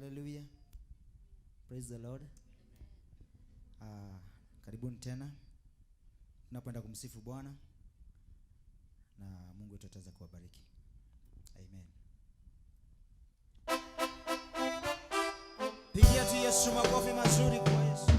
Hallelujah. Praise the Lord. Karibuni tena. Tunapoenda kumsifu Bwana na Mungu ataweza kuwabariki. Amen. Pigia tu Yesu makofi mazuri kwa Yesu.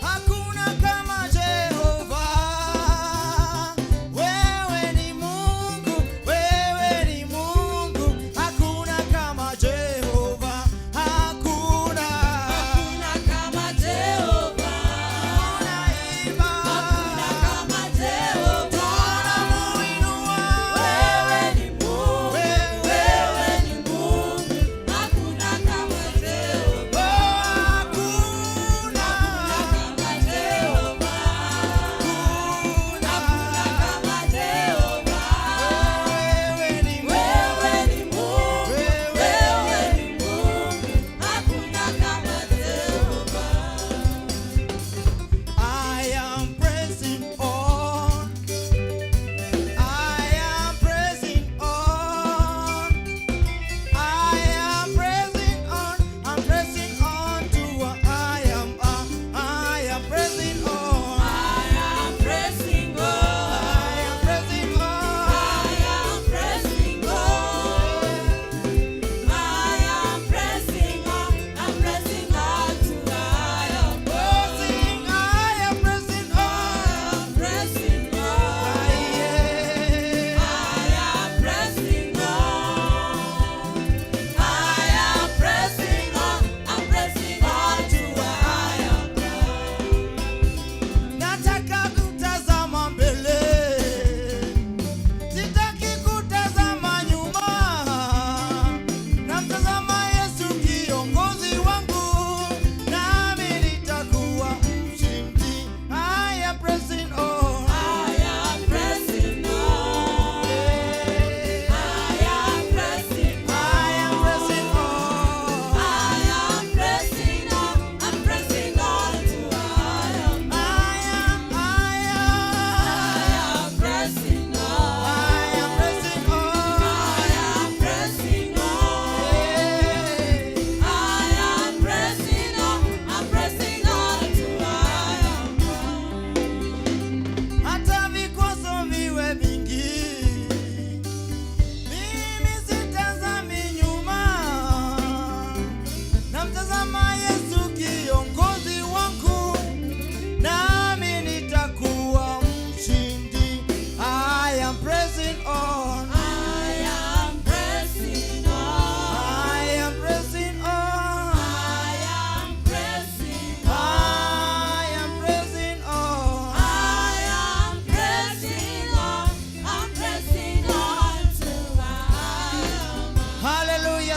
Hakuna kama Jehova, wewe ni Mungu.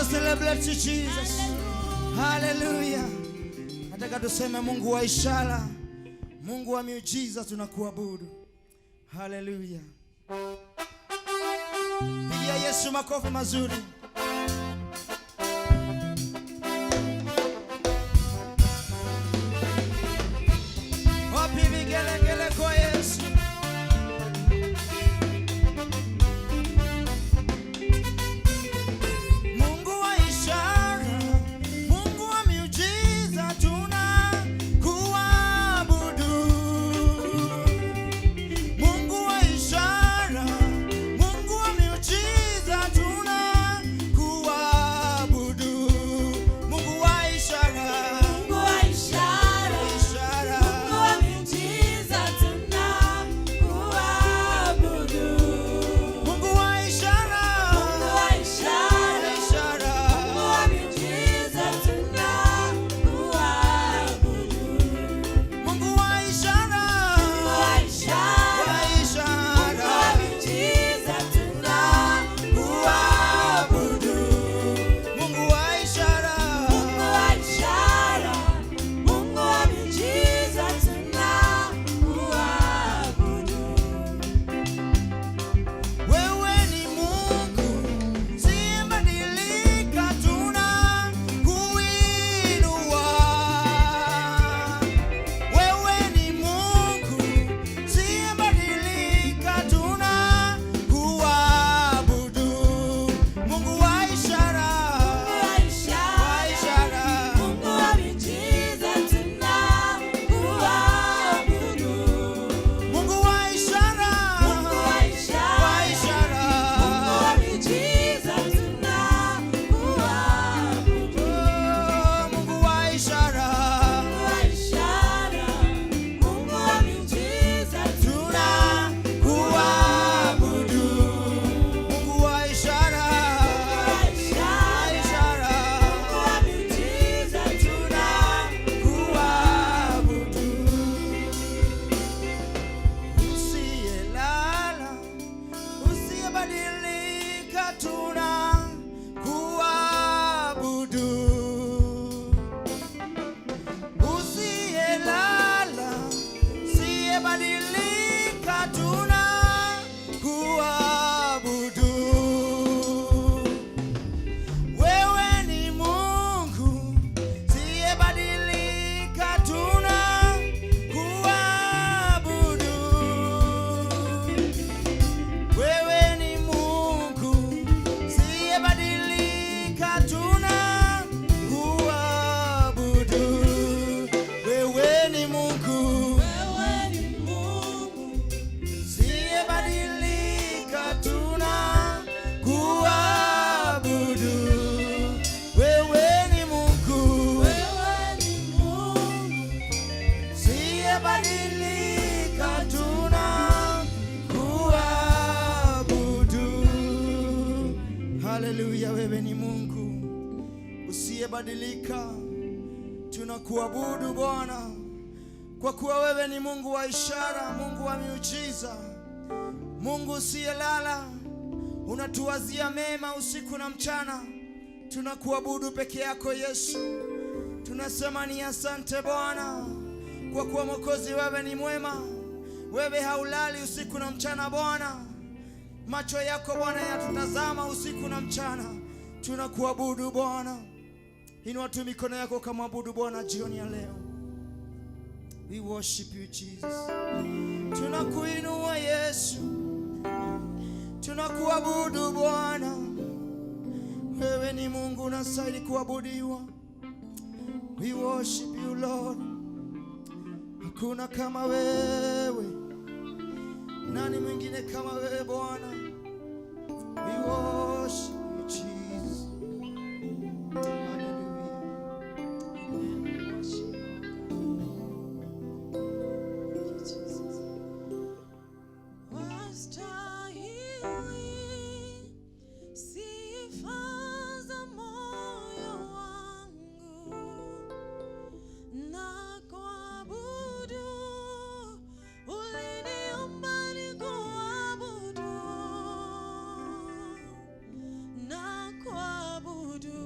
celebrate you, Jesus. Hallelujah. Nataka tuseme Mungu wa ishara, Mungu wa miujiza, tunakuabudu. Hallelujah. Pigia Yesu makofi mazuri. Wapi vigelegele kwa Yesu. Hallelujah, wewe ni Mungu usiyebadilika. Tunakuabudu Bwana kwa kuwa wewe ni Mungu wa ishara, Mungu wa miujiza, Mungu usiyelala, unatuwazia mema usiku na mchana. Tunakuabudu peke yako Yesu. Tunasema ni asante Bwana kwa kuwa Mwokozi wewe ni mwema. Wewe haulali usiku na mchana Bwana. Macho yako Bwana yatutazama usiku na mchana. Tunakuabudu Bwana. Inua tu mikono yako kamwabudu Bwana jioni ya leo. We worship you Jesus. Tunakuinua Yesu. Tunakuabudu Bwana. Wewe ni Mungu unastahili kuabudiwa. We worship you Lord. Hakuna kama wewe. Nani mwingine kama wewe Bwana? We worship you Jesus. Hallelujah. We worship you Jesus. Kuabudu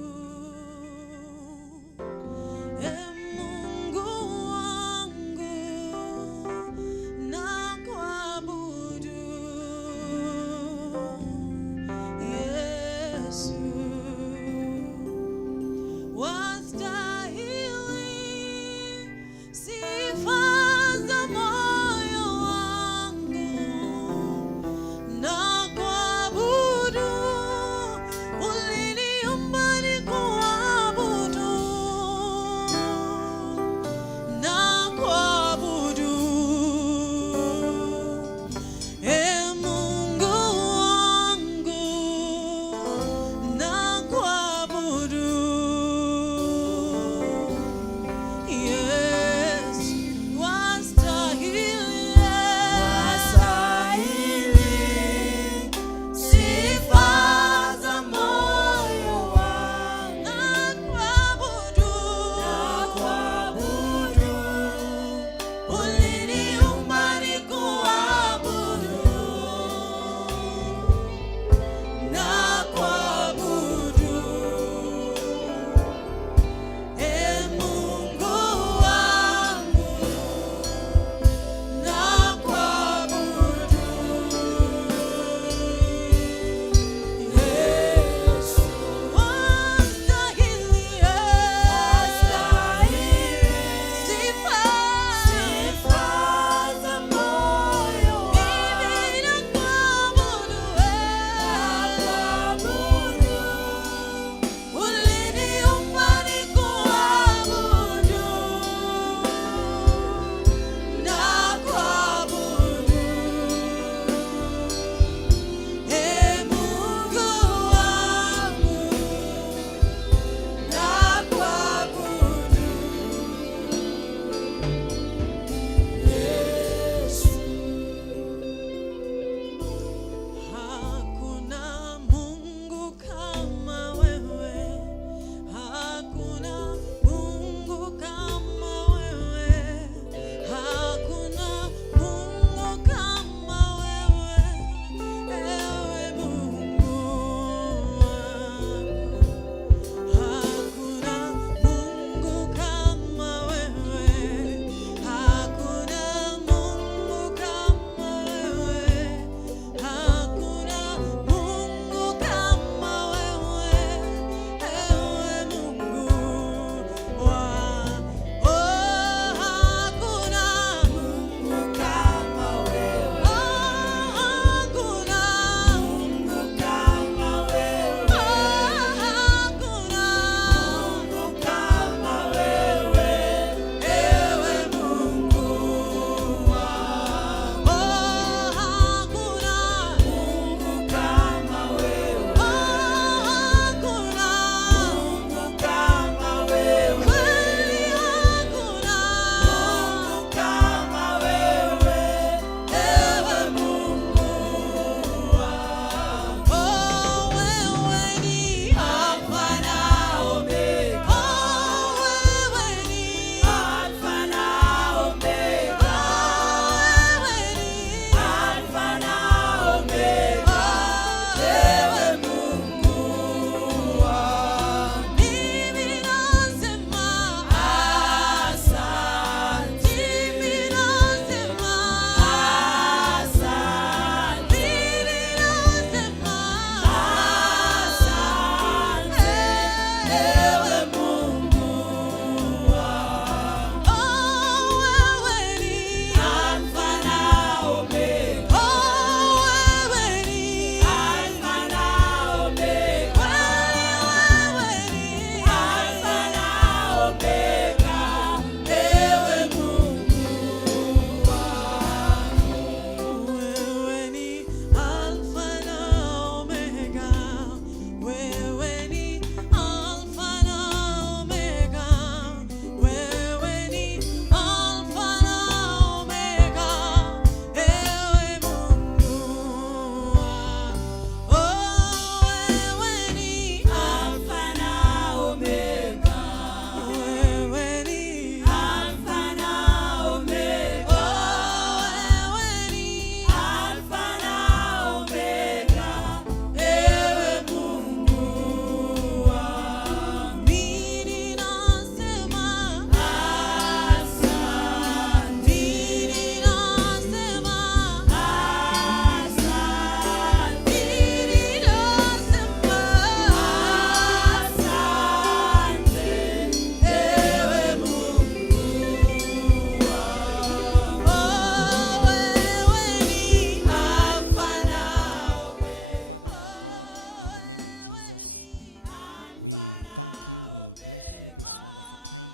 thank you. We bless you this wonderful time.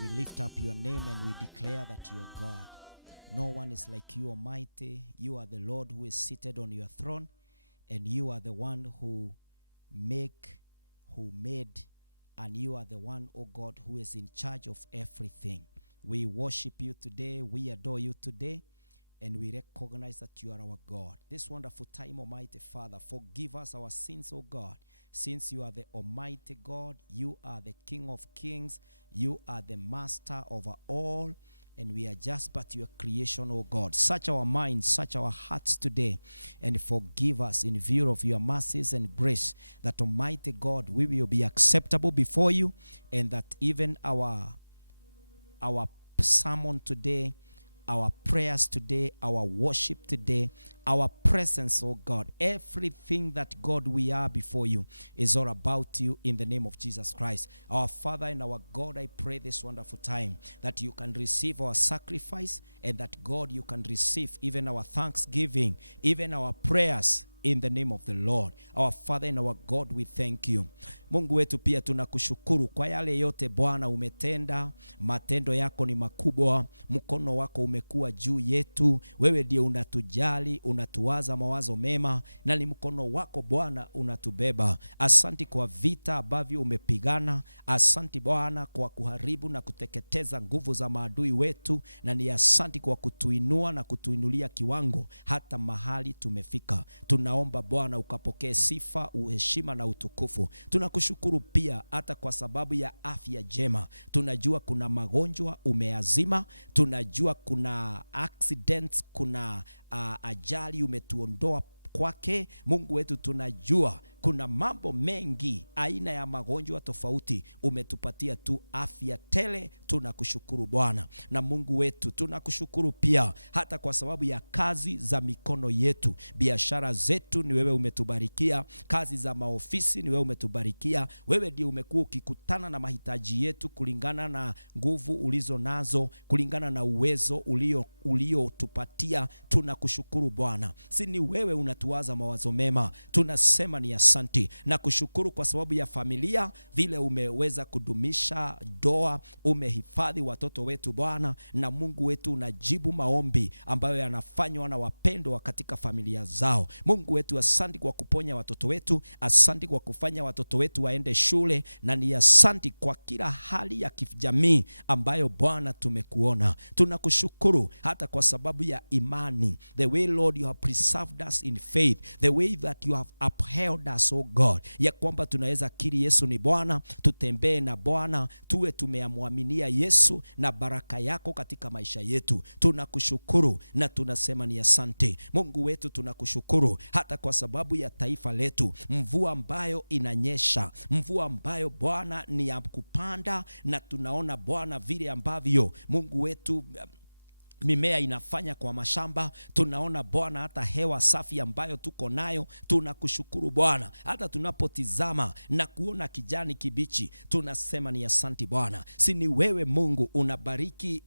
We lift up your name and we declare that you are God. No one is like you, Almighty. You are the Lord who is seated on your throne, and you are the one who made, and you are the one, oh God, who is in charge of everything. We worship you today. We adore you today. And we recognize that you are our God. This wonderful time, Almighty Father, forgive us our sins, O God. Since you are the Almighty God, you are the King of kings, you are the Master over all, and we are just but your creation, O God. Search our minds, search our hearts today, and forgive us in view of your mercies and grace, that, Almighty God, we will be acceptable before you, and that even our sermon today, our prayers today, our worship today, our presence, oh God, everything that, God, we are before you is all about you in the name of Jesus Christ. Our Father and our God, I pray this wonderful time that you can receive our sacrifice, and that, God, you can receive even our thanksgiving, even our prayers, in the name of the Lord. Our Father and our God, we thank you. Mungu wetu, pia tunakushukuru kwa yale yote Bwana umetenda. Matendo yako ni makubwa, mkono wako umekuwa juu yetu. Wewe ndiye unatujali, unatuwaza mawazo mema, na ni mkono wako Bwana unatubeba. Asante kwa vita ambavyo umepigana. Asante Bwana kwa kuharibu na kuteketeza nguvu za maadui wetu, na ni asante kwa kutuinua na kutuinulia kiwango hata mahali tumefika. Tunaomba Bwana ukapokee sifa, uheshima na utukufu. Tunakushukuru pia hata kwa sababu ya afya njema. Tunajua kuna magonjwa umeazima, tunajua kuna accidents, kuna ajali umetuondoa kwake. Mungu wetu, tunajua kuna mambo mengi, aina ya magonjwa tofauti, umetupatia tu afya tele. Tunakushukuru Bwana. Na Mungu wetu, tunakushukuru pia hata kwa sababu ya kazi za mikono yetu. Biashara zetu ni wewe umetubarikia, kazi za maofisi ni wewe umetubarikia. Wewe ndiye umekuwa ukikutana na mahitaji yetu kulingana na nguvu ulizo nazo, kulingana na uwezo uliotupatia. Tunakushukuru Bwana. Si ni wewe unatuwaza mawazo mema. Tunasema ni asante na kushukuru kwa sababu ya familia, vile umeweza kudumisha doa, umehifadhi watoto wetu Bwana. Na Mungu wetu, unajibu maombi ambayo yanafanywa na wapendwa katika familia zao. Mungu wetu, asante kwa kuponya watoto wetu, asante kwa kufanya watoto wetu waende shule, na ni asante kwa kila hali ya kijamii ambayo Bwana tumekuona. Tunakushukuru hata kwa sababu ya imani, the way Lord you have preserved us in faith, the way that you have upheld us, oh God, ya kwamba tunaweza kiri Yesu ni Bwana, tutembee na Bwana, tuwe tumeamwaminia Yesu na baraka yako katika maisha yetu. Tunakushukuru na tunasema ni asante. Mungu wetu, tunakushukuru hata kwa sababu ya taifa letu, mvua ambayo inanyesha, mvua ambayo Bwana ni ya kupanda, na tunaona Bwana vile ambavyo Mungu wetu mimea inafanya kwa mashamba. Tunaona Bwana hata hewa safi ambayo tuko nayo. Tunakushukuru Bwana, hata tunapotizama na kuona kijani kibichi, tunasema ni asante Bwana. Si ni wewe Mungu unabariki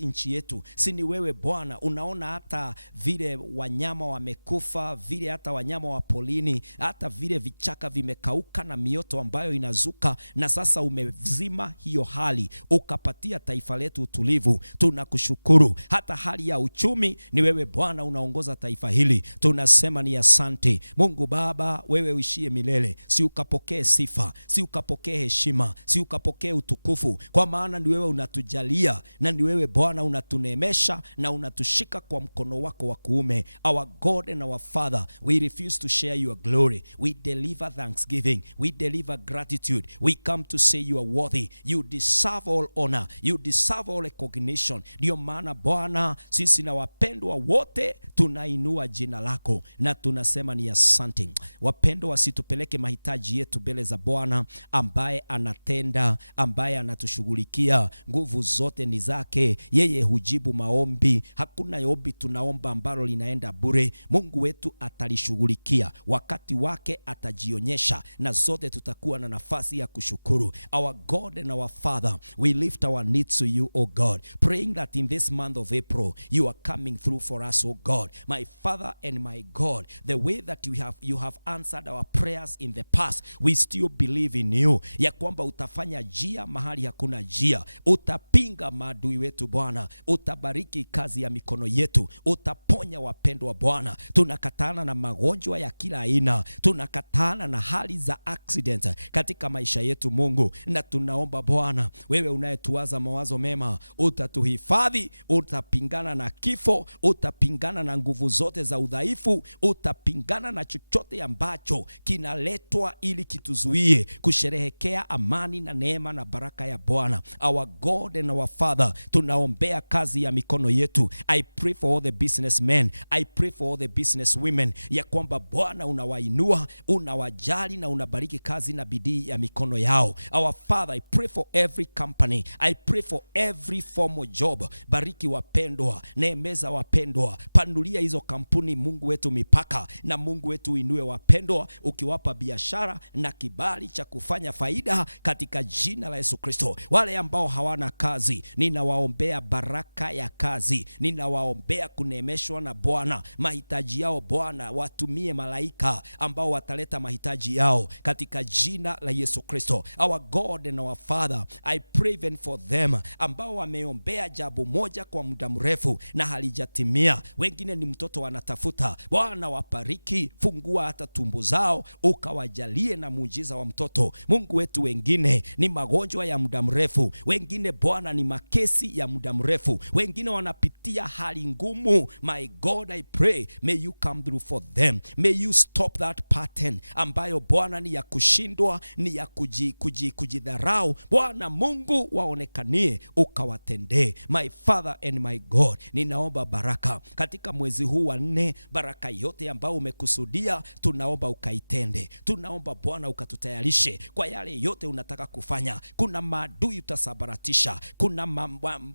nchi yetu? Si ni wewe Bwana unaona hata vile wanyama wamekufa, vile hata wanyama wa polini, hata vile vichaka vimekauka na mioto ambayo inazuka, na sasa umezima hiyo hali, ukapatia taifa letu utulivu. Tunakushukuru. Hata hali ya uchumi ni wewe Bwana unaongoza taifa hili. Tunasema ni asante Mungu Baba, wewe uishie milele. Si ukapokee sifa, si ukapokee heshima, si ukapokee utukufu, kwa maana ni wewe unatujalia, na ni wewe Bwana unatuneemesha na unatushika kwa mkono wako wa kuume. Our God and our Father, we refuse to share your glory. We deliver thanksgiving, we deliver gratitude. We come to say you are worthy. You deserve all honor, you deserve all recognition. Ndio maana Bwana, sisi na wapendwa wote tunainua jina lako na tunasema ni asante. Wapendwa, wasitupeleke mahitaji yetu mbele za Bwana ambaye anatenda, ambaye anatushughulikia. Nguvu zote ni zake, yeye hujibu maombi. Hakuna ombi tunaomba ambalo linaenda bure. Mungu wetu atalishughulikia, wakati wake atajionyesha, na zote tutakuwa na nafasi ya kushukuru. Our God and our Father, we lift our needs to you, O God, praying that in this month of April, you are coming through for us, oh God. My Father and my God, the way that you have answered our prayers in the past, we still believe in you, ya kwamba utafanya njia mahali hakuna njia, utapinga maadui wetu Bwana, utabariki kazi ya mikono yetu, utaponya wapendwa Bwana. Tunakatana na magonjwa ya kila aina, tunakatana na hali za accident katika maisha yetu Mungu, na tunaomba Bwana, wewe unayetuwaza mawazo mema, utatuhifadhi, utapingana na kifo, utapingana na nguvu zote za udhaifu, utapingana na chochote ambacho kinaletwa ili kituzuie kusherehekea amani na neema na baraka ya Bwana. Our God and our Father, tunaombea kazi ya mikono yetu. I pray for all the businessmen, I pray for all the business women, ya kwamba Bwana unawainua, unawajali na unabariki kazi na bidii ya mikono yao. Our Father, I pray for every company, I pray for every formal job. Bariki wapendwa, neemeza wapendwa, panulia hizo kampuni Mungu wetu mipaka, na Mungu wetu inue wapendwa, ukiwapa biashara na kibali cha kufanya faida katika jina la Yesu Kristo. Wale ambao hawana kazi, ninawaombea baraka ya kazi, ninawaombea kunemeshwa na Bwana. Mahitaji yao Bwana, watumie malaika ambao wataleta mahitaji yao katika jina la Yesu Kristo. Our God and our Father, I pray even for them ambao wameombea jambo moja kwa muda mrefu na halijatimia. Wengine ni mtoto wanatafuta, Bwana wabariki, fungua hata tumbo zao, ukawajalie na muujiza wa mtoto Mungu wetu. Wengine ni magonjwa ya muda mrefu, wengine Bwana ni makesi ya muda mrefu, wengine wanapitia hali ngumu. My God, I pray, may you come through for them, may you stop that pattern ambayo Bwana ni ya kushindwa, ni ya kujidharau. Bwana Mungu waonekanie, ukawatendee. My Father and my God, ninaomba baraka katika mwezi huu wa 4, baraka yote ambayo umekusudia, tunaomba ukaitende. Tunaomba Bwana ukatutayarishe kwa yale yote unataka kufanya. Kuna maadui utasabaratisha,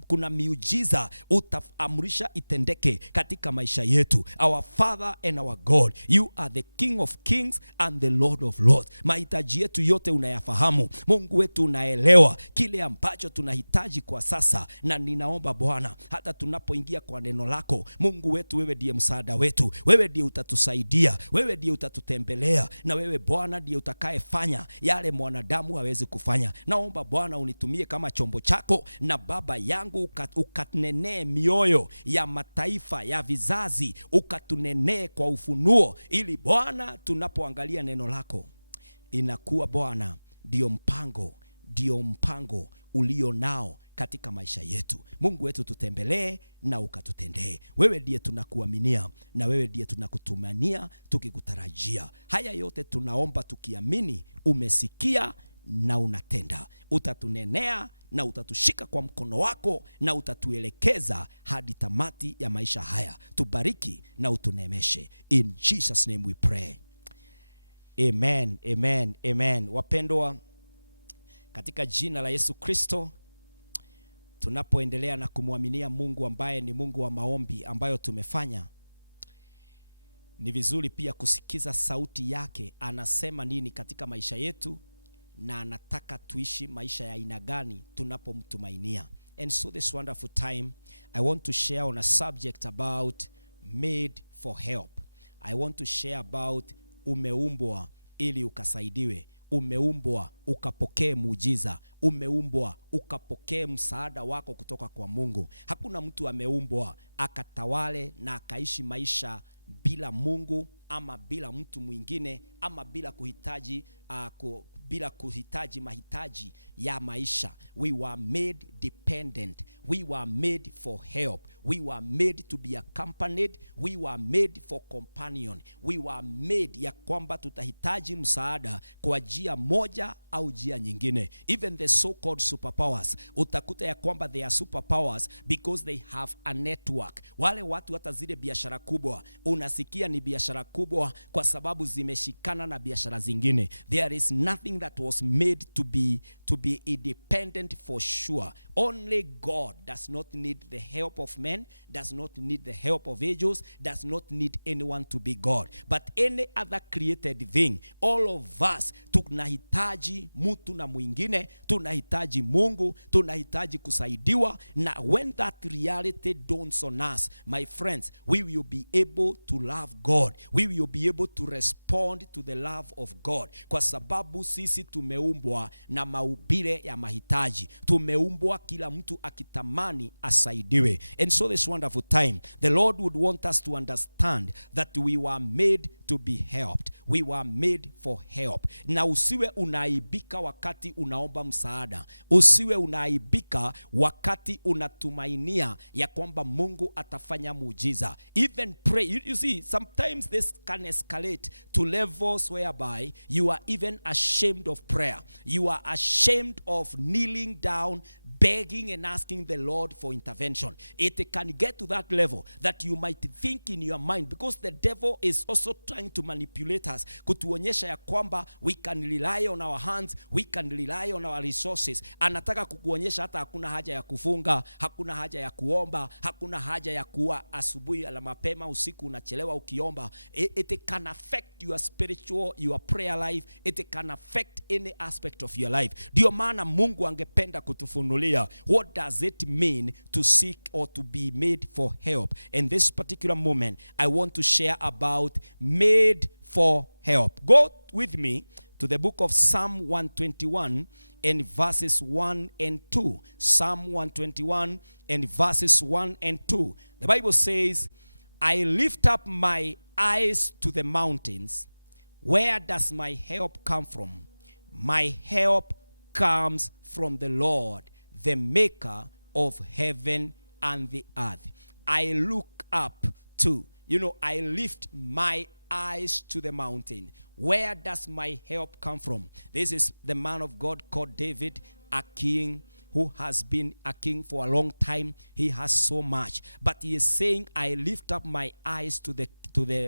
kuna miujiza utaamrisha itendeke katika maisha yetu. Our Father and our God, you are the King of Kings and the Lord of Lords. Mahitaji yetu yote unayafahamu Mungu wetu, unaelewa kile ambacho tunahitaji kwa sasa, na ninaomba Bwana, hata tunapoingia kwa neno lako Mungu wetu, wewe ndiye msaada wetu, wewe ndiye utatusaidia, wewe ndiye utatutembelea, na wewe Bwana ndiye utakayefanya yale mwanadamu hawezi kufanya. Naomba Bwana unitumie kama chombo chako, na Baba yangu ukatunenee mioyo ya mataifa ya vizazi, ukatunenee kwa ufunuo, ili Bwana tunapoangalia neno lako inakuwa Bwana ndio mpango ulio nao katika maisha yetu. Mungu wetu, tutembelee na ukatutendee. Wewe ndiye tunakuaminia, na wewe ndiye tunakutumania tukikutarajia. Haya yote tunaomba tukiamini umesikia na unatenda. Utatunenea na utatushika kwa mkono wako, na utatuelekeza hadi tamati ya maisha haya. Tubariki na utunemeshe. In Jesus name we pray. Amen, amen, amen. Wapendwa, katika jina la Yesu Kristo, tunapoendelea na kumwaminia Mungu ambaye ni Mungu wa maombi ambayo tumefanya, ni vizuri pia kusikiza sauti yake. Anasema nini katika maisha yetu, na anataka tuishi maisha ya aina gani tunapomtumainia. And so this wonderful time, I want to share on a subject about made for help. I want to share about umeumbwa ili ukasaidiwe. Umeumbwa ukapokee muujiza, umeumbwa ukapokee msaada wako kutoka kwa Mungu. Hakuna mtu ameumbwa akatawale na akaishi maisha bila Mungu, ama bila mtu mwingine, ama bila kuhitaji mahitaji ya maisha. We were made dependent, we were made for help, we were made to be accompanied, we were made for companion. We were made ya kwamba tutahitaji msaada kwa njia moja au njia nyingine. Even the so-called superpowers, utakuta ya kwamba they are superpowers because they have a network. Wale watu hata zile biashara kubwa, unasikia ni biashara kubwa kwa sababu zimeshikana na biashara zingine. There is nothing that was made to be independent for sure. Only God does not need the help of men, does not need the help of angels, does not need anyone to be God. But any other created thing, all of us tunahitaji mtu na mwingine, tunahitaji Mungu, tunahitaji kusaidiwa. Na when that reality dawns on us, my friends, we will be able to love God. We will be able to respond to the love of God. Kwa sababu sisi tumeumbwa na maubile ya mahitaji. Tumeumbwa kila mtu akitamani asaidiwe. And so this wonderful time, the Lord would want us to understand that we were made to be helped. We were made for help. Na usiwe unaibika wakati unaomba msaada. Usiwe unaibika wakati unatumainia ya kwamba Mungu atafanya muujiza. Even pray. You see, sometimes this can escalate to levels whereby you are even ashamed of prayer. You are ashamed of kneeling down, begging and asking the Lord for intervention. It can get to that level that you might think in your mind, because the devil is also trying to manipulate us, kutuonyesha ya kwamba we can rely on our hands, we can rely on our resources. Anataka kukuonyesha hata hakuna haja ya kufunga, hakuna haja ya kuomba, hakuna haja ya kuwa asubuhi ala mapema usiku unachelewa ukiomba. It can affect your spiritual, your prayer life. It can affect any aspect of your life. Ndio maana Mungu angependa kutufunulia what does it mean to seek or to be made for help. In this particular moment, I want to share about made for help. Go with me to the book of Psalm 121 and verses 1 and 2. Psalm 121 and verses 1 and 2. The Bible says, I lift up my eyes to the mountains. Where does my help come from? My help comes from the Lord, the maker of heaven and the earth. I look up to, I lift my eyes to the mountain. Where does my help come from? This is the man of God called David, a king who has been a king for a long time. He has so much. But he is saying, I lift up my eyes to the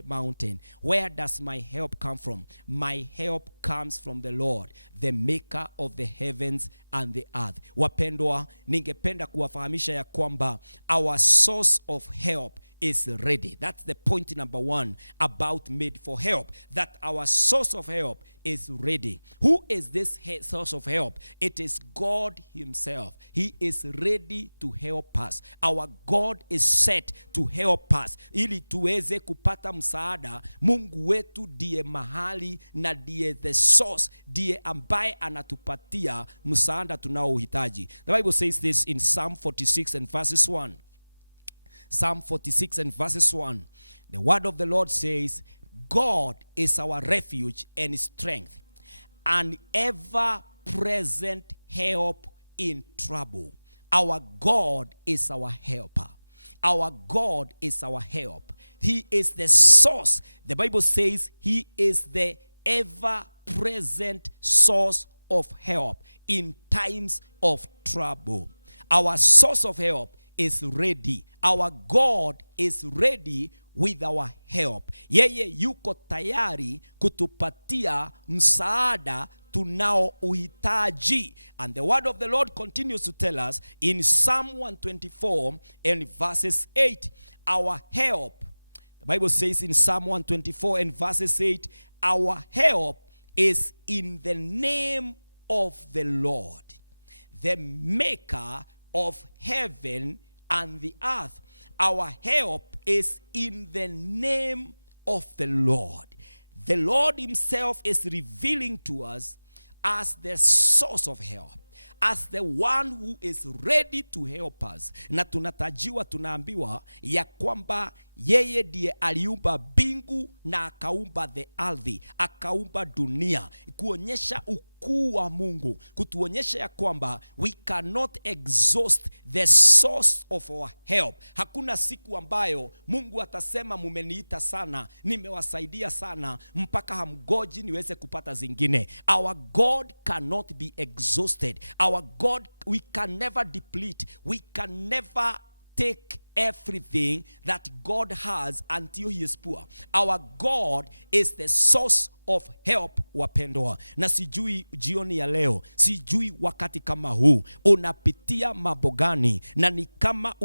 mountain. Where does my help come from? My help comes from the Lord, the maker of the heavens and the earth. Wapendwa, ningependa kuwafahamisha ya kwamba our source of help is ready. That's the point number 1 about made for help. That our source of help is ready. Who is this source of help? It is God himself. He is ready to help us. Our God is set to help us. Ili tuweze kupata msaada, Mungu wetu ndiye mahali na ndiye the source, ndiye ambaye anatupatia msaada tunaohitaji. The Bible says this in Psalm 46 and verses 1. Psalm 46 and verses 1. The word of the Lord says, God is our refuge and strength, an ever-present help in trouble. Our God is our helper. Our God is our help. He is the source. The Bible says he is the ever-present source of help in times of trouble. Our source of help is ready. Our God is ready with our help. Yeye yuko tayari kutupatia msaada tunaouhitaji. And the word of the Lord continues to tell us in Psalm 124 and verses 8, our help. The Bible says in Psalm 124 and verses 8, our help is in the name of the Lord, the maker of heaven and the earth. Our help is in the name of the Lord. The Lord himself is revealing to us as the source of help, as the one who is ready to help us. Na tunatajiwa, tunaambiwa ya kwamba yeye ndiye aliumba bingu na akaumba the ardhi, akaumba dunia, kuonyesha ukuu wa Mungu, kutuonyesha ya kwamba we cannot exhaust the source of our help. Hakuna siku ambayo Mungu atasema mumeniita sana, nimewasaidia sana, mpaka hamgoji niweze kupata zingine. Our God cannot be exhausted. Our God, we can never deplete. We can never take everything that God has until he is poor. Our God is the source of help, wapendwa. Na sijui jioni ya leo, sijui wakati kama huu unapitia mambo gani, na ni kama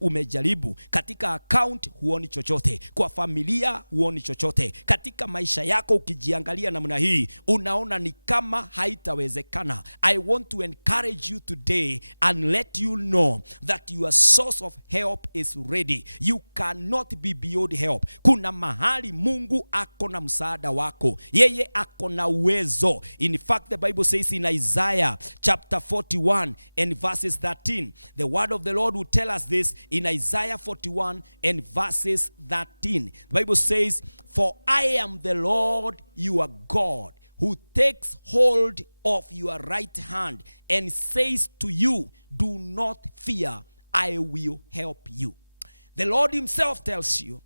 umejaribu katika account huoni chochote, kwa familia huoni chochote, katika maisha yako ukijiangalia namna hii unaona ni kama haitawezekana. I want to encourage you today and let you know that your source of help is ready. You cannot be beyond help. Kuna mahali Mungu ako na msaada wako, yeye ako na uwezo. In fact, the Bible says in Isaiah chapter 41 and verses 13, the word of the Lord will tell us this in Isaiah 41 and verses 13. The Bible says, "For I am the Lord your God, who takes hold of your right hand and says to you, do not fear, I will help you." The Lord himself tells you.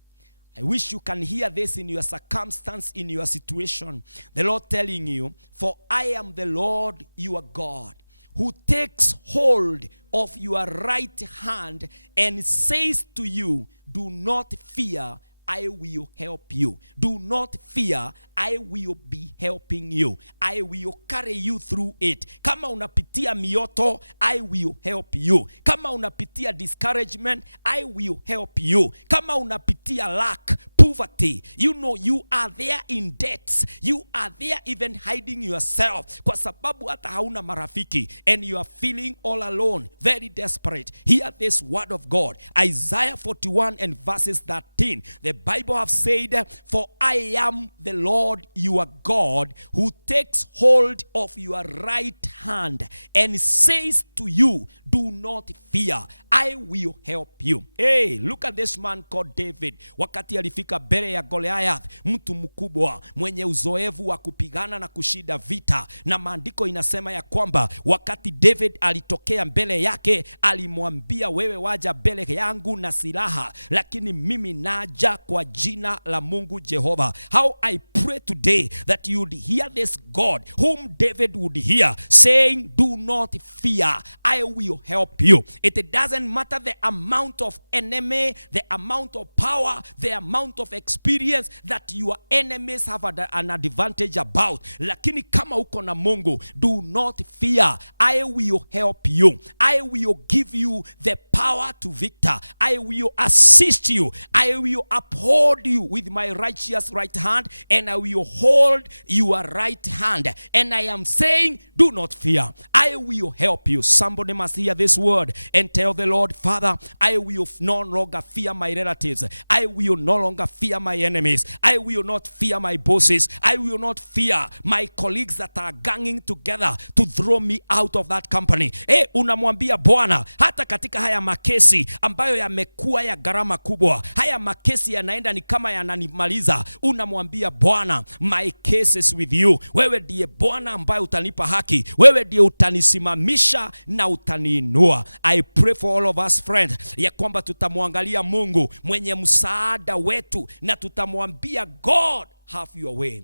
I wish you can hear this in your circumstance, in your situation. The Lord telling you, "For I am the Lord your God, who takes hold of your right hand and says to you, do not fear, I will help you. Do not fear, I will be helping you. I will carry you through it." Kama unapitia mioto, I will help you. Kama unapitia discouragement, I will help you. Kama unapitia lack, poverty, you know you are there in debts. You are there even hiding yourself, kwa sababu hata hauna marafiki, and you are feeling all alone, very desperate. Hear this word of God. Isaiah 41 and verses 13. The Bible have said, "For I am the Lord your God, who takes hold of your right hand and says to you, do not fear, I will help you." Hey, look at this man called David. Wakati alifika mbele ya Goliath, mtu mkubwa mwenye uzoefu wa kupigana na kushida vita, na maandiko inasema ya kwamba wakati David alitokea mbele yake, alimwambia, "Wewe waja mbele yangu na silaha, lakini mimi naja kwa jina la Mungu Jehova." How I pray today that you would hear this God whom David would hear saying, "Do not fear, I will help you." It doesn't matter the amount of enemy, the amount of power, the amount of experience that your enemies have an advantage about. Lakini kama uko na Mungu, do not fear, I will help you. I will give you the power to victor. I will assist you. I will uphold you with my righteous right hand, and I will hold your right hand. And I am saying, do not fear, I will help you. Somebody must hear this word and tell the Lord, "Father, I will no longer fear my relatives. I will no longer fear my enemies. I will not fear my bosses. I will not fear my colleagues that are ganging together to throw me out of that company." Unamwambia Bwana, hata katika haya makesi ambayo yamekuwa ya gharama kubwa, haya makesi yanaenda ni kama yananimaliza, unamwambia Bwana, "My case is with you." Wewe ndiye Bwana ambaye utanipa haki, wewe ndiye utanisimamisha na utaniinua. I pray for all of us friends, ya kwamba tutamwangalia Mungu mwenye msaada wetu, na tutamwambia, "God, have your way."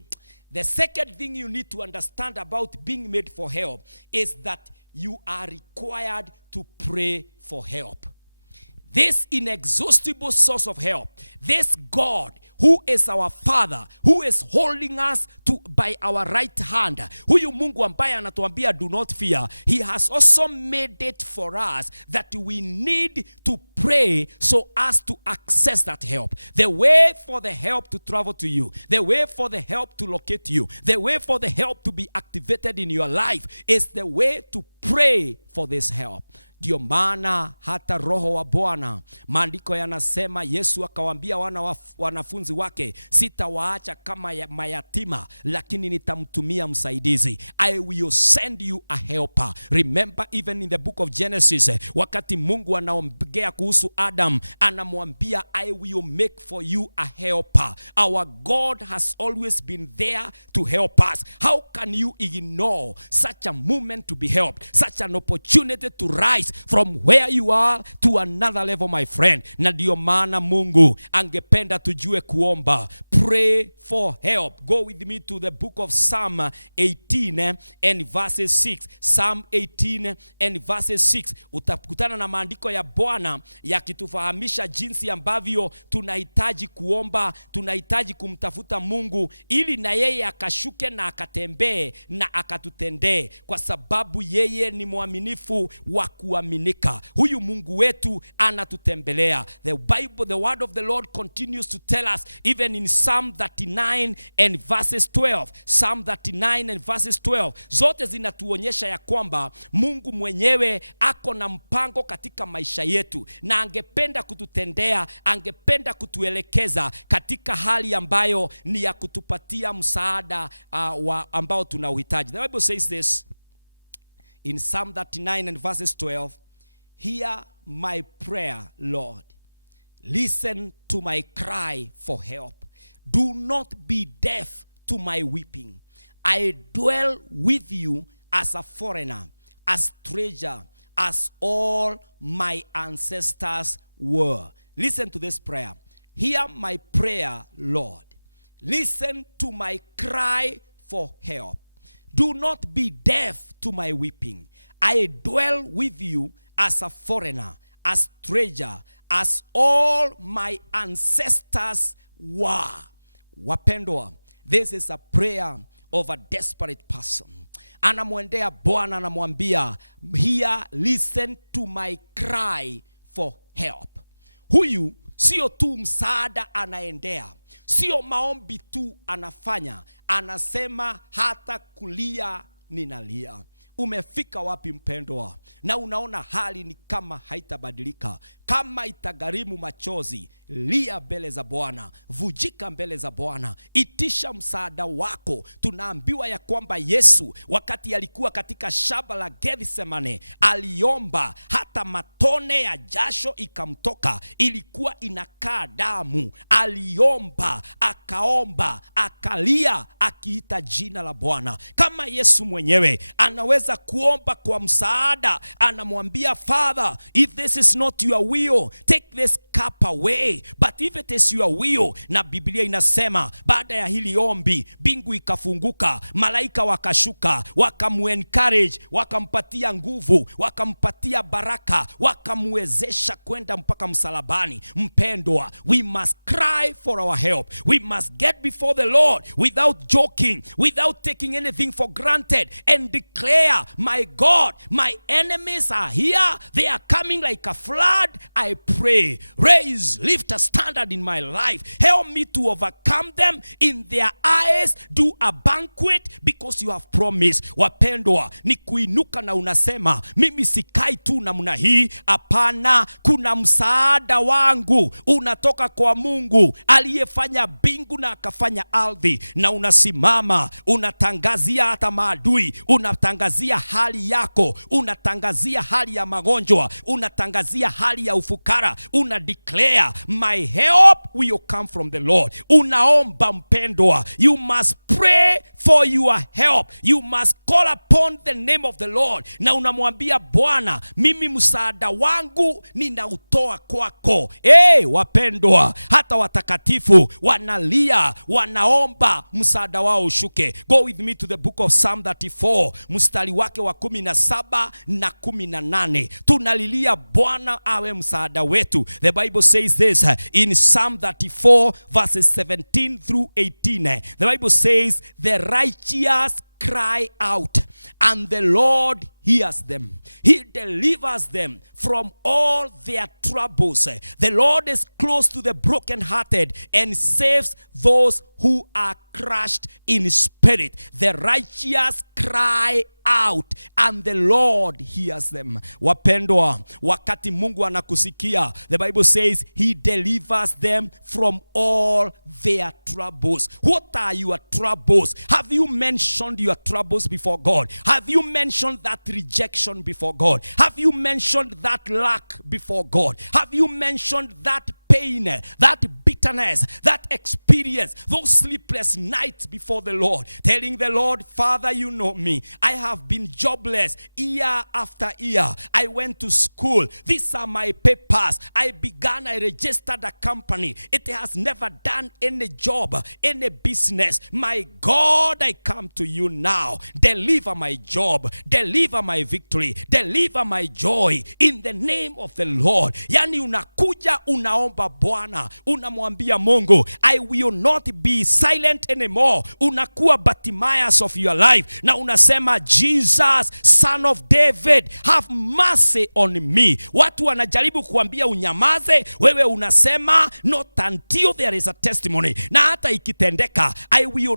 The second thing you need to understand about being made for help is that you are required to pray for help. This inexhaustible source of help, this God who is our Father, who is holding us by our right hand, huyu Mungu ambaye anatuambia do not fear, he has also made it for us that we need to pray so as to access that help. The way for the help to travel to you, the way for the help to locate you, the way for the help to be activated in your life is the way to pray for this help. Ndio maana hata Roho wa Bwana, maandiko yanasema, Yesu akawaambia wanafunzi wake, "Sitawaacha kama mayatima, lakini nitamtumia msaidizi." I will send you a helper. Remember even in the book of Genesis, wakati Mungu anaongea kuhusu Adam, anamwambia, "I will make for you a helper." Our God has always been there to help us. How can you ignore such a moment to be helped, such an opportunity to rise from where you are to another level, my friend? Na ndio maana Mungu angependa tujue kuomba. Pray for help. Go with me to the book of Psalm 18 and verses 6. Psalm 18 and verses 6. Utakutana na maandiko ya Bwana yakitufahamisha jinsi ambavyo tunahitaji kuomba, tunahitaji kumtafuta Mungu ili na yeye akashuke na akatembee na akatutendee, kwa sababu yeye ni mwaminifu wa kuaminika. Huyu Mungu wetu anatutembelea. The word of the Lord continues to tell us even in Psalm 39 and verses 12. Psalm 39 and verses 12. Zote zinatuonyesha ya kwamba Mungu mwenyewe ako na mpango katika maisha yetu, na angependa kututendea, angependa kutuelekeza katika hali ambayo ni ya kutupatia msaada ambao tunauhitaji. The Bible says this in Psalm 39 and verses 12. Hear my prayer, Lord. Listen to my cry for help. Do not be deaf to my weeping. I dwell with you as a foreigner, a stranger, as all my ancestors were. Listen to this prayer. Hear my prayer, Lord. Listen to my cry for help. Do not be deaf to my weeping. I dwell with you as a foreigner, a stranger, as all my ancestors were. Wapendwa, this is a prayer of a desperate person. Anamwendea Bwana, anamwambia, here, listen to my cry for help. Huyu sio tu msaada anaendea, sio maombi tu anafanya, anasema hata kulia ninalia. Umefika wapi mpendwa? Na unaona hali ni kama haitabadilika, kama itagharimu machozi, lia mbele za Bwana, vujika mbele za Bwana, itisha msaada wako. Tunaambiwa ya kwamba Yesu wakati alikuwa katika shamba la Gethsemane aliomba hata matone ya jasho ikamtoka, ilikuwa inakaa damu. Aliomba, akaomba, akalia, akiita jina la Bwana. Kama Yesu mwenyewe anaweza kuomba kwa msaada, anamwambia Father, if this is not your will, take this cup away, but if it is your will. Na Biblia inasema baada ya hili ombi mbingu ikafunguka, malaika wakashuka, wakamu-encourage, wakampatia nguvu, wakampatia baraka, wakamwezesha kwenda mpaka msalabani. Mpendwa, we must cry for our help. We must get before the Lord without joking, without taking anything for granted, and declare, my God, my enemies are here, they are coming like a flood. I pray, lift a standard in my life. Help me to overcome them. In their eyes, do a banquet because you have promised. Wapendwa, ni kuinuka na unasema, mimi sikai tu namna hii. Hapana, kuna msaada wangu unatoka kwa Mungu aliyefanya mbingu na akafanya ardhi. Na unasimama, unatangazia hata maadui, unatangazia hali yako, unatangazia hali ya magonjwa, unatangazia hali ya ufukara, una declare, my help will come from the Lord. Unaomba mpendwa, you must pray for your help. You must call upon the name of the Lord. Na unamwambia Bwana, mimi msaada wangu ninautoa kwako. Wapendwa, hata watakatifu wanalia, wanaomba msaada wao ushuke. Go with me to the book of Psalm 34, mstari wake wa 17 na 18. Tunalilia Bwana awe msaada wetu. The Bible says this in Psalm 34 verses 17 through 18. The Bible says, the righteous cry out, and the Lord hears them. He delivers them from all their troubles. The Lord is close to the brokenhearted and saves those who are crushed in spirit. The righteous cry out, and the Lord hears them. Wapendwa, wakati Mungu anakusikia, the Bible says he delivers them from all their troubles. What are your troubles? Have you mentioned your troubles before God? Have you mentioned that rejection before God? Have you mentioned that lack before God? Have you mentioned that pain, that bitterness bitterness, that experience, those sleepless nights before the Lord, telling the Lord, Father, you know me. I have been jobless year after year. I went to school. These are my papers. I registered a company. It has never done any job, any business. My God, I come to you now. Deliver my job. Deliver my victory. Deliver my joy in the name of the Lord. Yani unakuja unaomba Bwana, unamwambia Mungu, I will not be silent anymore. Unakuwa Bartimaeus of your life na unasema, Jesus, son of David, have mercy on me. Watu wanajaribu kuambia unyamaze, wewe unasema not until there is a testimony. Na hata ikitendeka, I will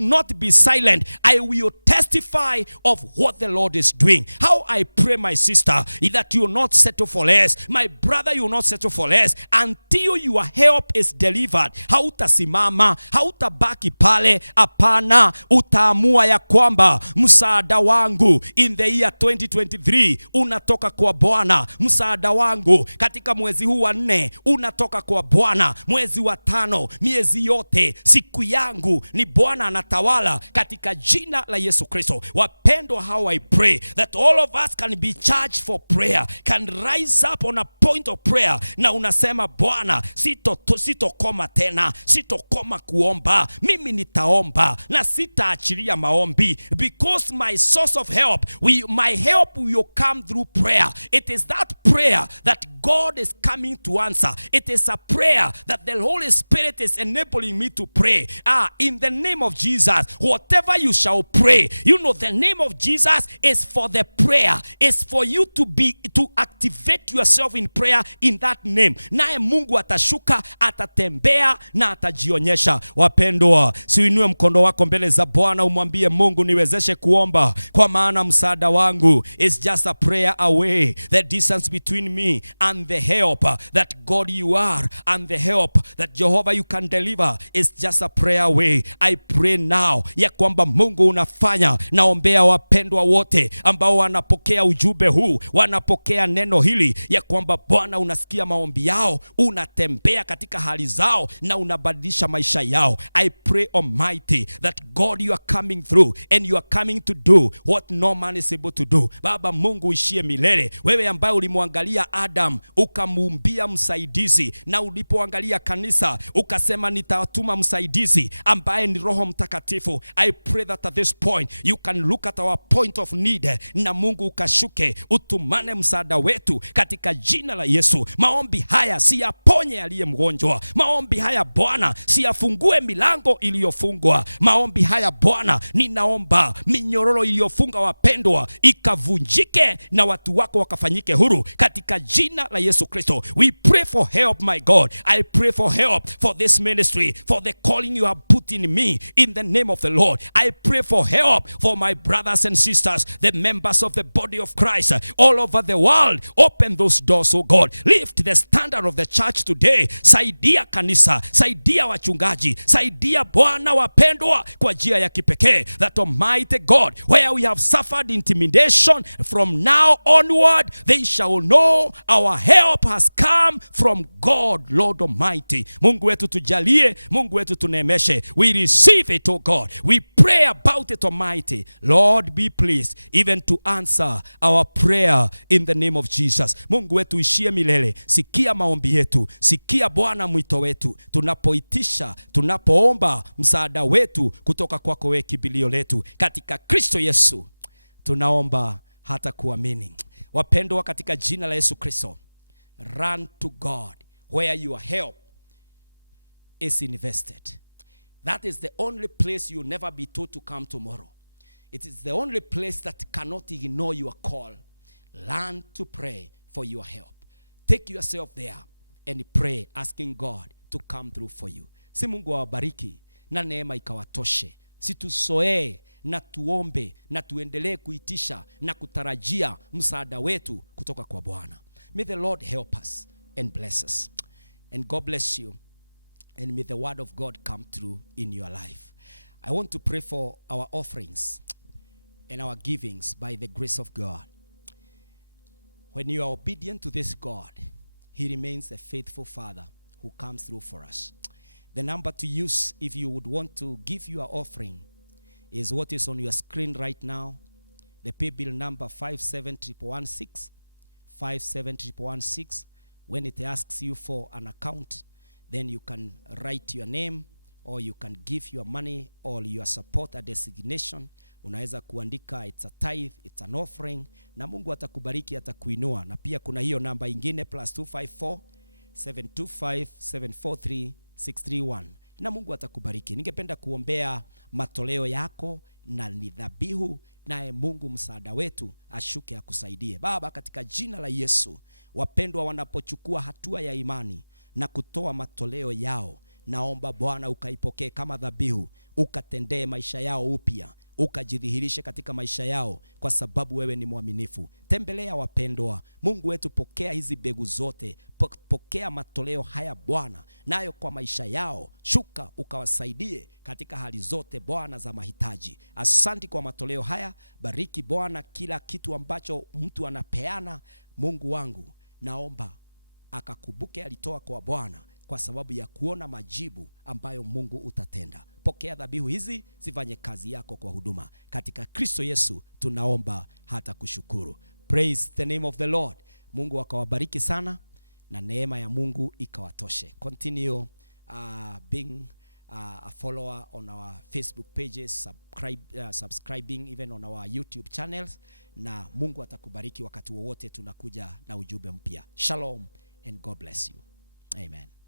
not be silent. I will testify of what the Lord is doing. How I pray, my sister, is that you will not settle for less. My brother, you will not settle for less until your help is delivered. Hautasimama, hautabaki pale. Apana, utaamua ya kwamba msaada wangu in the year 2023 unatoka kwa Bwana. Msaada wangu katika mwezi huu wa 4 unatoka kwa Bwana. Mwezi wa 5, miezi yote, siku yangu ni Bwana anatawala katika jina la Yesu Kristo. Wapendwa, how I pray that all of us can be charged for prayer, can rise up on a point of prayer, na unasema, Bwana, sitokoma tena, sitokoma kuomba. Mimi nitaomba na sitaachilia maombi, because my source of help, my help will come through prayer. It is that prayer that God is coming to answer. It is a prayer that the Holy Spirit is enabling me to pray. In the name of Jesus, whatever you shall pray, you know the name of Jesus is for the prayer. It's for you to activate yourself in prayer in that name. Naye Mungu atashuka, atatembea na atajionyesha. Wapendwa, siuinue mkono wako mbele za Bwana umwambie Mungu, niwezeshe kuomba, kwa maana msaada wangu is just a prayer away. The distance between me and the help that God you are, and the help that Jehovah you can deliver, is just a prayer away. I pray now ya kwamba Mungu unafanya. Naombea wapendwa wote ambao wanapokea ujumbe huu, wanapokea neno hili, ya kwamba Bwana unasikia maombi yao, unatembea katika hali zao na unabadilisha maisha yao. I pray, Almighty, that God you are coming through and you are coming to do what no man is able to do. Baba Mungu uishie milele. Wewe ambaye ulimwangalia Adam ukamuumbia msaidizi, na ulipoangalia kanisa ukasema nitatuma msaidizi ambaye ni Roho Mtakatifu. I pray that at this point you can look at our point of need, na Mungu ukashuke, utumane msaada wetu katika jina la Yesu. Maombi haya siyaponye aliye mgonjwa. Maombi haya Bwana siyafungue milango iliyofungwa. Maombi haya Bwana, ninaomba minyororo iliyofunga wapendwa ikavunjike na watu wako wakafanyike huru katika jina la Yesu Kristo. We pray for help, my God. I pray for help for this ministry, for the calling you have put in me, in the name of the Lord. I pray for help for my brothers and sisters, the members of the body of Christ all over the world. Open those doors, oh God. Lift the standard of the church today. Saidia kanisa, saidia wachungaji, saidia Bwana wapendwa kwa njia ya kipekee, that Almighty God, where we have suffered intimidation, from now onward they shall know our help has come from God, Lord Almighty. Mungu wetu tujalie, Mungu wetu tunemeshe. We receive it, oh God. We pray about it, Almighty. Lord, be pleased even to answer our prayer in the name of Jesus. Mungu wetu ishie milele. Sikia maombi yetu. Sikia Bwana mwito wetu. Tunapoitisha, tunapoomba msaada wetu kutoka kwako wewe, kibilio letu. Katika Kristo Yesu tunaomba hata kuamini. Wapendwa, katika jina la Yesu Kristo, run to God where your help is invested. That is the only place you'll never be told to come tomorrow. It is the only place that cannot ignore your call. Learn to pray for your help. Take yourself there and pray, asking God to come through for you. Si Mungu awabariki na neema ikawatoshe. Si tusoee na tuombe na tuendelee kuitisha na kutarajia msaada wetu kutoka kwa Bwana. May the Lord help us and bless us. And God bless you. And may the word of God come through in your life. I want to pray for our offerings and our givings by the grace of God. When you are obedient to this God, He remains a faithful Father who comes through for us. The number to use if you would want to give your offering is what is on your screen right now. The pay bill number 57116. 57116. When it asks you for an account, then you can write your name, or you can give your money or your support a designation. Unaweza kuandika it's a tithe, it's an offering, na Mungu atakubariki, atakuinua. Na pia kuna hiyo namba ingine +254 725 743 631, na Mungu atakubariki. Ningependa kuombea matoleo yako na ni dhabihu, naye Mungu msaada wetu ashuke akusaidie. Baba, katika jina la Yesu, wapendwa wanapochukua hatua ya imani na kutoa matoleo yao, naomba Bwana ukaipokee kama dhabihu, ukatendee maisha yao upya, ukajidhihirishe katika maisha yao, kwa sababu wewe ni mwaminifu. Tembelea wapendwa. Mungu wetu, pokea hizi mbegu zote, pokea matoleo haya Bwana, nayo kwa maisha yao shuka ukawasaidie katika hali zote Bwana za mahitaji. Asante kwa matoleo haya. Bariki Bwana kila kitu ambacho mtu anapeana. Mungu wangu, naomba akakumbuke alitoa kwa Bwana, kwa sababu ya kuona majibu ambayo Mungu utatenda. Pokea dhabihu hizi zifanye kazi yako kwa huduma. Katika Kristo Yesu tunaomba hata kushukuru. Praise the name of the Lord. Mungu akawabariki sana na neema ya Mungu ikawatoshe. Continue being a follower on our Facebook pages, subscribing even on our YouTube channels, na Mungu atakubariki wakati wowote tunakuja na ujumbe mpya. Shalom and God bless you. Amen.